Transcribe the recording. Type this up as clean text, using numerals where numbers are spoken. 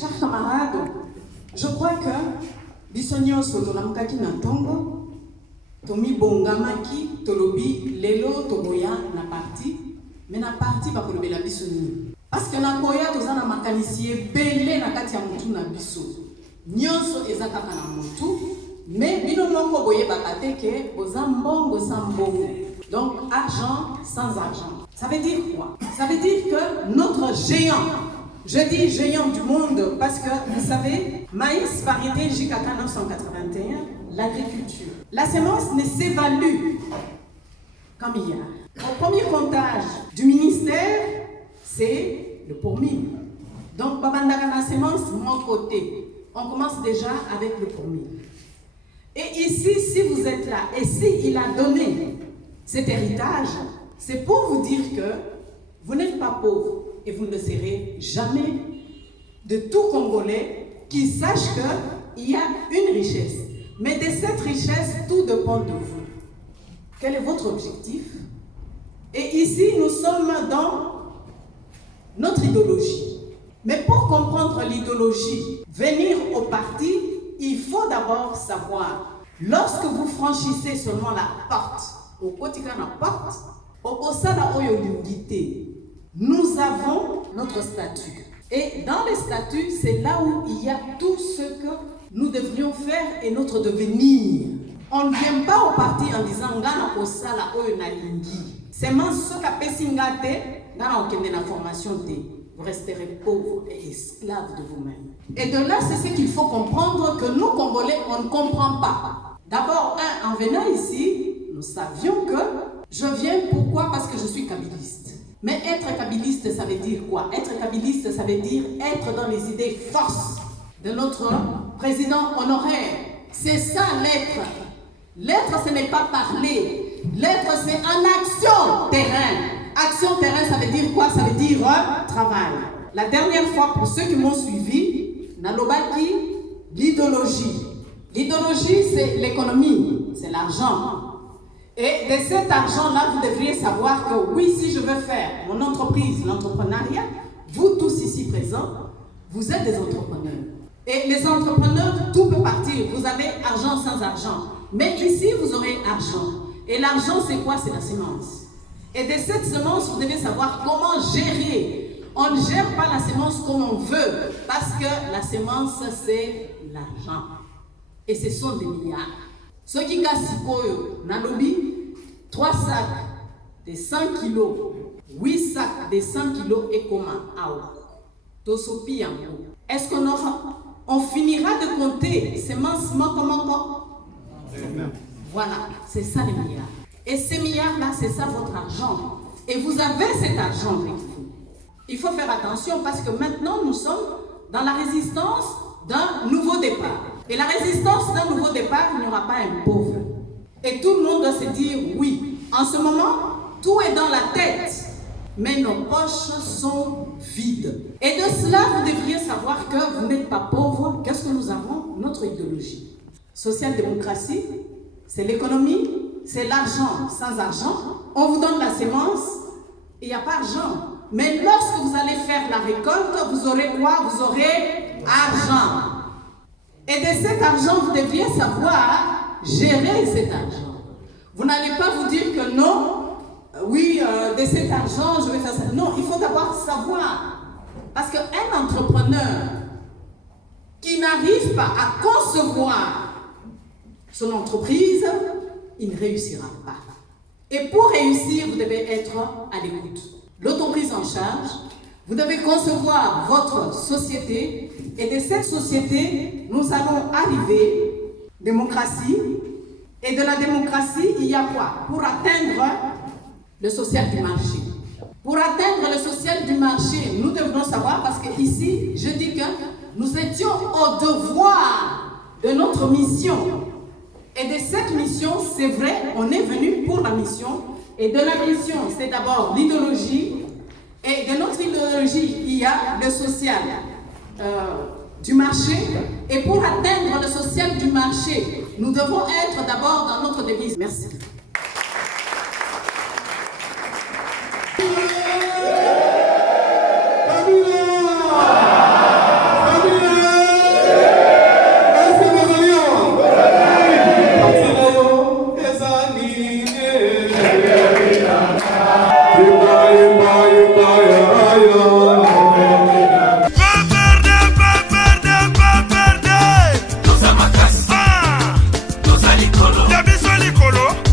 Chers camarades, je crois que Bissonio Sotolamkaki Natongo, Tomi Bongamaki, Tolobi, Lelo, Toboya, na parti, mais na parti va pour la Bissonio. Parce que na Koya, tozana makanisier, belé na kati ya mutu na biso. Nyonso ezakaka na mutu, mais bino moko boye bakate ke boza mbongo sans mbongo. Donc argent sans argent. Ça veut dire quoi? Ça veut dire que notre géant, je dis géant du monde parce que vous savez, maïs variété JKK 981, l'agriculture. La semence ne s'évalue qu'en milliards. Au premier comptage du ministère, c'est le pour mille. Donc, Babandaka la semence, mon côté, on commence déjà avec le pour mille. Et ici, si vous êtes là, et si il a donné cet héritage, c'est pour vous dire que vous n'êtes pas pauvre et vous ne le serez jamais, de tout Congolais qui sache qu'il y a une richesse. Mais de cette richesse, tout dépend de vous. Quel est votre objectif? Et ici, nous sommes dans notre idéologie. Mais pour comprendre l'idéologie, venir au parti, il faut d'abord savoir, lorsque vous franchissez seulement la porte, au quotidien la porte, au Kosala Oyolungite, nous avons notre statut. Et dans les statuts, c'est là où il y a tout ce que nous devrions faire et notre devenir. On ne vient pas au parti en disant Gana Kosala Oyonalingi. C'est même ce qu'a Pessingate, Gana Okende la formation de. Vous resterez pauvres et esclaves de vous-même. Et de là, c'est ce qu'il faut comprendre que nous, Congolais, on ne comprend pas. D'abord, en venant ici, nous savions que je viens, pourquoi? Parce que je suis kabiliste. Mais être kabiliste, ça veut dire quoi? Être kabiliste, ça veut dire être dans les idées forces de notre président honoraire. C'est ça l'être. L'être, ce n'est pas parler. L'être, c'est en action terrain. Action terrain, ça veut dire quoi? Ça veut dire travail. La dernière fois, pour ceux qui m'ont suivi, Nalobaki, l'idéologie. L'idéologie, c'est l'économie, c'est l'argent. Et de cet argent-là, vous devriez savoir que oui, si je veux faire mon entreprise, l'entrepreneuriat, vous tous ici présents, vous êtes des entrepreneurs. Et les entrepreneurs, tout peut partir. Vous avez argent sans argent. Mais ici, vous aurez argent. Et l'argent, c'est quoi? C'est la semence. Et de cette semence, vous devez savoir comment gérer. On ne gère pas la semence comme on veut, parce que la semence, c'est l'argent. Et ce sont des milliards. Ce qui casse Nalobi, 3 sacs de 100 kilos, 8 sacs de 100 kilos et comment? Tosopi Yango. Est-ce qu'on finira de compter semences comment? Voilà, c'est ça les milliards. Et ces milliards-là, c'est ça votre argent. Et vous avez cet argent avec vous. Il faut faire attention parce que maintenant, nous sommes dans la résistance d'un nouveau départ. Et la résistance d'un nouveau départ, il n'y aura pas un pauvre. Et tout le monde doit se dire oui. En ce moment, tout est dans la tête. Mais nos poches sont vides. Et de cela, vous devriez savoir que vous n'êtes pas pauvre. Qu'est-ce que nous avons? Notre idéologie. Social-démocratie, c'est l'économie. C'est l'argent sans argent. On vous donne la sémence, il n'y a pas d'argent. Mais lorsque vous allez faire la récolte, vous aurez quoi? Vous aurez argent. Et de cet argent, vous devriez savoir gérer cet argent. Vous n'allez pas vous dire que non, oui, de cet argent, je vais faire ça. Non, il faut d'abord savoir. Parce qu'un entrepreneur qui n'arrive pas à concevoir son entreprise, il ne réussira pas. Et pour réussir, vous devez être à l'écoute. L'autoprise en charge, vous devez concevoir votre société et de cette société, nous allons arriver, démocratie, et de la démocratie, il y a quoi? Pour atteindre le social du marché. Pour atteindre le social du marché, nous devons savoir, parce que ici, je dis que nous étions au devoir de notre mission. Et de cette mission, c'est vrai, on est venu pour la mission. Et de la mission, c'est d'abord l'idéologie. Et de notre idéologie, il y a le social du marché. Et pour atteindre le social du marché, nous devons être d'abord dans notre devise. Merci.